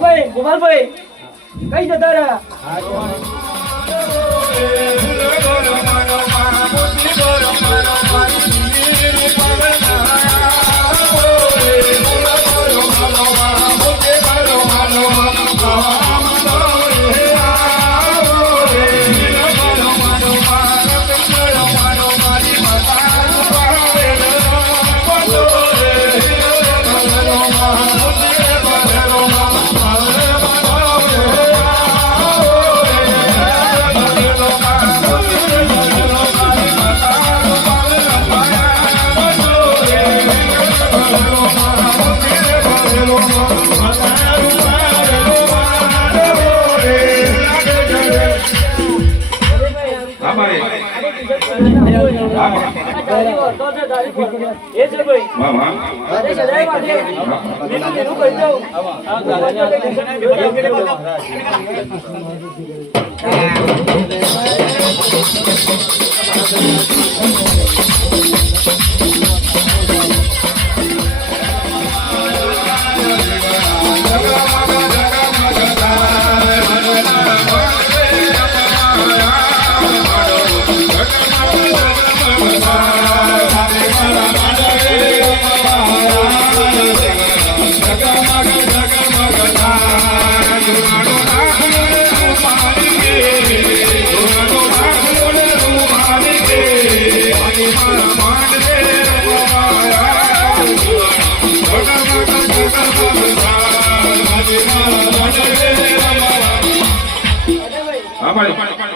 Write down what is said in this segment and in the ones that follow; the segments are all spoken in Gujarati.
ભાઈ ગોપાલભાઈ કઈ જતા રહ્યા? આ તારી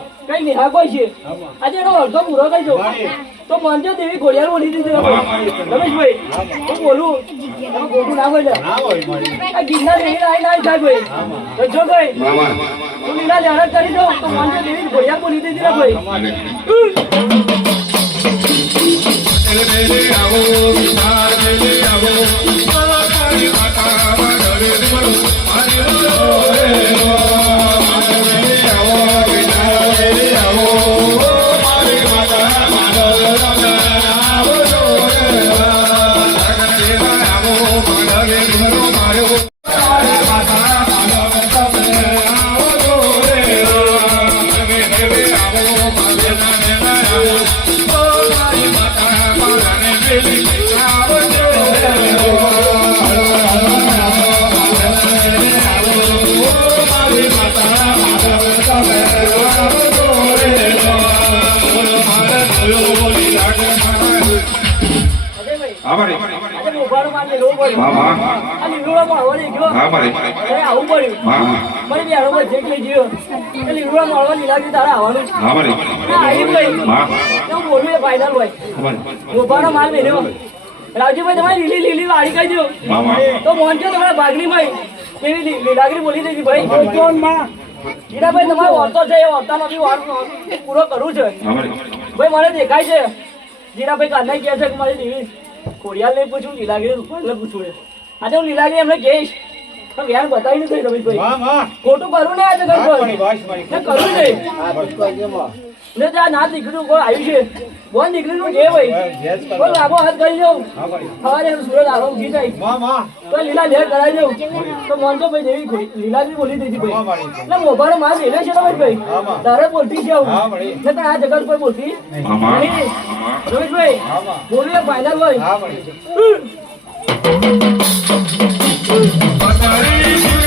આવી કઈ છે હા કઈ નિહા છે? આજે એનો અડધો પૂરો કઈ જો તો મંજો દેવી ઘોડિયાર બોલી દીધી. રમેશભાઈ હું બોલું. તમે ખોટું ના બોલે આ ગિરનાર દેવી આવી ના થાય ભાઈ રજો ભાઈ તું લીલા જાહેરાત કરી દો. તો મંજો દેવી ઘોડિયાર બોલી દીધી ને ભાઈ અજયભાઈ હા મારે પડ્યું મામા મને બે હરોબર જેટ લઈ ગયો એ. લીલું મળવા લીલાજી તારે આવવાનું હા મારી હા. હું બોલું એ ફાઇનલ હોય. ગોપાનો માલ મેળ્યો. રાવજીભાઈ તમારી લીલી લીલી વાળી કહી દો. તો મોહનજો તમારા ભાગની ભાઈ કેવી લીલાગરી બોલી દેજી ભાઈ. હીરાભાઈ તમારો વાર્તો છે એ વાર્તાનો બી વાર્તો પૂરો કરું છે. ભાઈ મને દેખાય છે. જીરાભાઈ કાલે કહે છે કે મારી દીવી ખોડિયાલ નહીં પૂછું લીલાગીરી રૂપાલ પૂછું. છે આજે હું લીલાગીરી એમને કહીશ. પણ બતાવી નથી રમેશભાઈ. ખોટું કરું ને આજે કઈ કરું નહીં ને ત્યાં ના દીકરીનું કોઈ આવ્યું છે. બોન દીકરીનું છે ભાઈ કોઈ લાગો હાથ કરી સવારે સુરત આવો ઉઠી જાય. તો લીલા લેર કરાવી દઉં. તો મોનતો ભાઈ દેવી ખોઈ- લીલા બી બોલી દીધી ભાઈ. એટલે મોભાનો માસ એને છે રમેશભાઈ. તારે બોલતી છે આવું. ને આ જગત કોઈ બોલતી રમેશભાઈ બોલીએ ફાઈનલ હોય. પતારી